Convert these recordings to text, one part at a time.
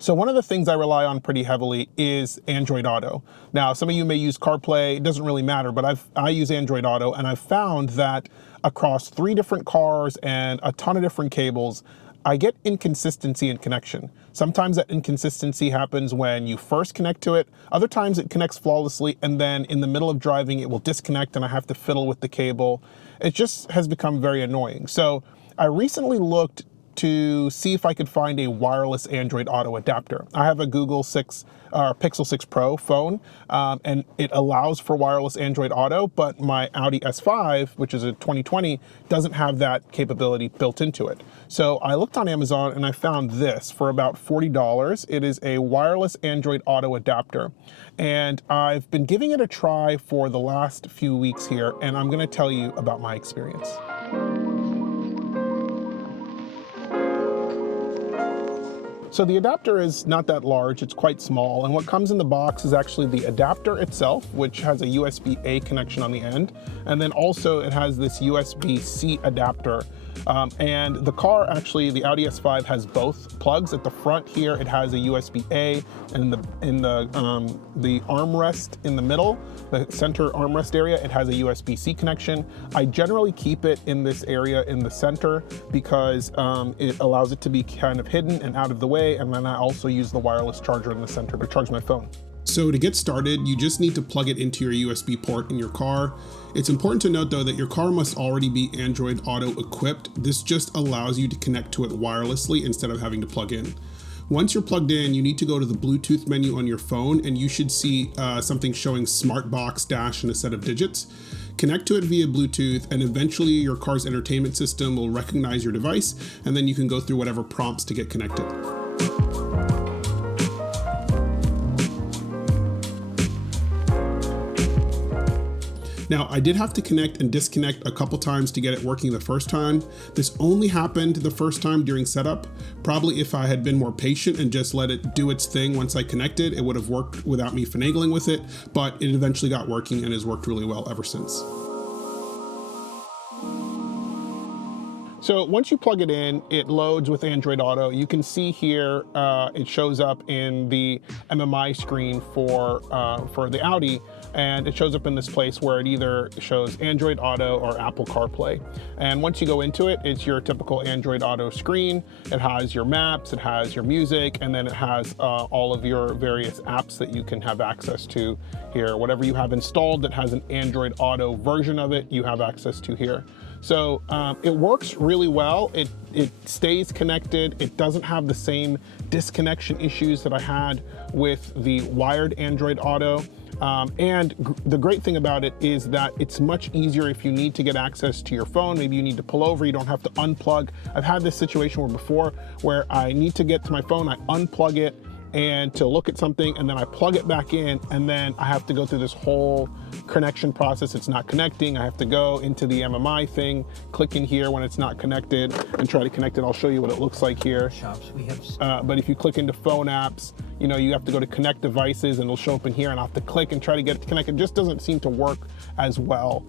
So one of the things I rely on pretty heavily is Android Auto. Now, some of you may use CarPlay, it doesn't really matter, but I use Android Auto, and I've found that across 3 different cars and a ton of different cables, I get inconsistency in connection. Sometimes that inconsistency happens when you first connect to it. Other times it connects flawlessly, and then in the middle of driving, it will disconnect and I have to fiddle with the cable. It just has become very annoying. So I recently looked to see if I could find a wireless Android Auto adapter. I have a Google Pixel 6 Pro phone, and it allows for wireless Android Auto, but my Audi S5, which is a 2020, doesn't have that capability built into it. So I looked on Amazon and I found this for about $40. It is a wireless Android Auto adapter, and I've been giving it a try for the last few weeks here, and I'm gonna tell you about my experience. So the adapter is not that large, it's quite small, and what comes in the box is actually the adapter itself, which has a USB-A connection on the end, and then also it has this USB-C adapter. And the car, actually, the Audi S5 has both plugs. At the front here, it has a USB-A, and in the armrest in the middle, the center armrest area, it has a USB-C connection. I generally keep it in this area in the center because it allows it to be kind of hidden and out of the way, and then I also use the wireless charger in the center to charge my phone. So to get started, you just need to plug it into your USB port in your car. It's important to note though that your car must already be Android Auto equipped. This just allows you to connect to it wirelessly instead of having to plug in. Once you're plugged in, you need to go to the Bluetooth menu on your phone, and you should see something showing Smart Box Dash and a set of digits. Connect to it via Bluetooth, and eventually your car's entertainment system will recognize your device, and then you can go through whatever prompts to get connected. Now, I did have to connect and disconnect a couple times to get it working the first time. This only happened the first time during setup. Probably if I had been more patient and just let it do its thing once I connected, it would have worked without me finagling with it, but it eventually got working and has worked really well ever since. So once you plug it in, it loads with Android Auto. You can see here, it shows up in the MMI screen for the Audi, and it shows up in this place where it either shows Android Auto or Apple CarPlay. And once you go into it, it's your typical Android Auto screen. It has your maps, it has your music, and then it has all of your various apps that you can have access to here. Whatever you have installed that has an Android Auto version of it, you have access to here. So it works really well. It stays connected. It doesn't have the same disconnection issues that I had with the wired Android Auto. And the great thing about it is that it's much easier if you need to get access to your phone. Maybe you need to pull over, you don't have to unplug. I've had this situation where I need to get to my phone, I unplug it and to look at something, and then I plug it back in, and then I have to go through this whole connection process. It's not connecting. I have to go into the MMI thing, click in here when it's not connected, and try to connect it. I'll show you what it looks like here. Shops we have. But if you click into phone apps, you know, you have to go to connect devices, and it'll show up in here, and I have to click and try to get it to connect. It just doesn't seem to work as well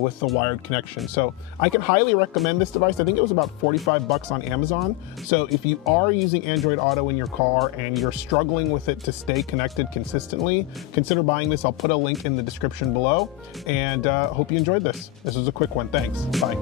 with the wired connection. So I can highly recommend this device. I think it was about 45 bucks on Amazon. So if you are using Android Auto in your car and you're struggling with it to stay connected consistently, consider buying this. I'll put a link in the description below, and hope you enjoyed this. This was a quick one. Thanks. Bye.